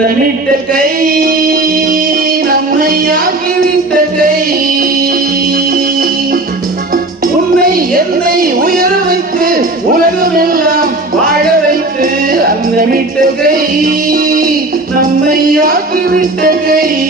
அவனிட்ட கை நம்மையாகி விட்ட கை. உன்னை என்னை உயர வைத்து உலகமெல்லாம் வாழ வைத்து அன்னமிட்ட கை நம்மையாகி விட்ட கை.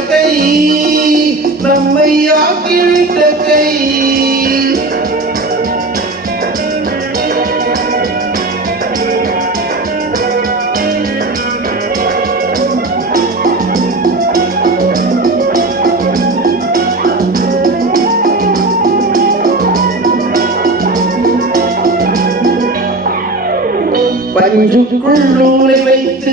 கை நம்மை ஆக்கிவிட்ட கை. பஞ்சுக்குள் நூலை வைத்து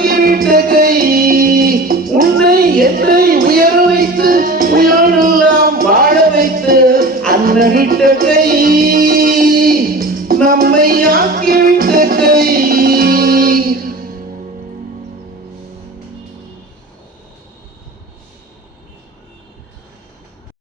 நம்மை கை உன்னை என்னை உயர வைத்து உயிரெல்லாம் வாழ வைத்து அன்னவிட்ட கை நம்மை ஆக்கிவிட்ட கை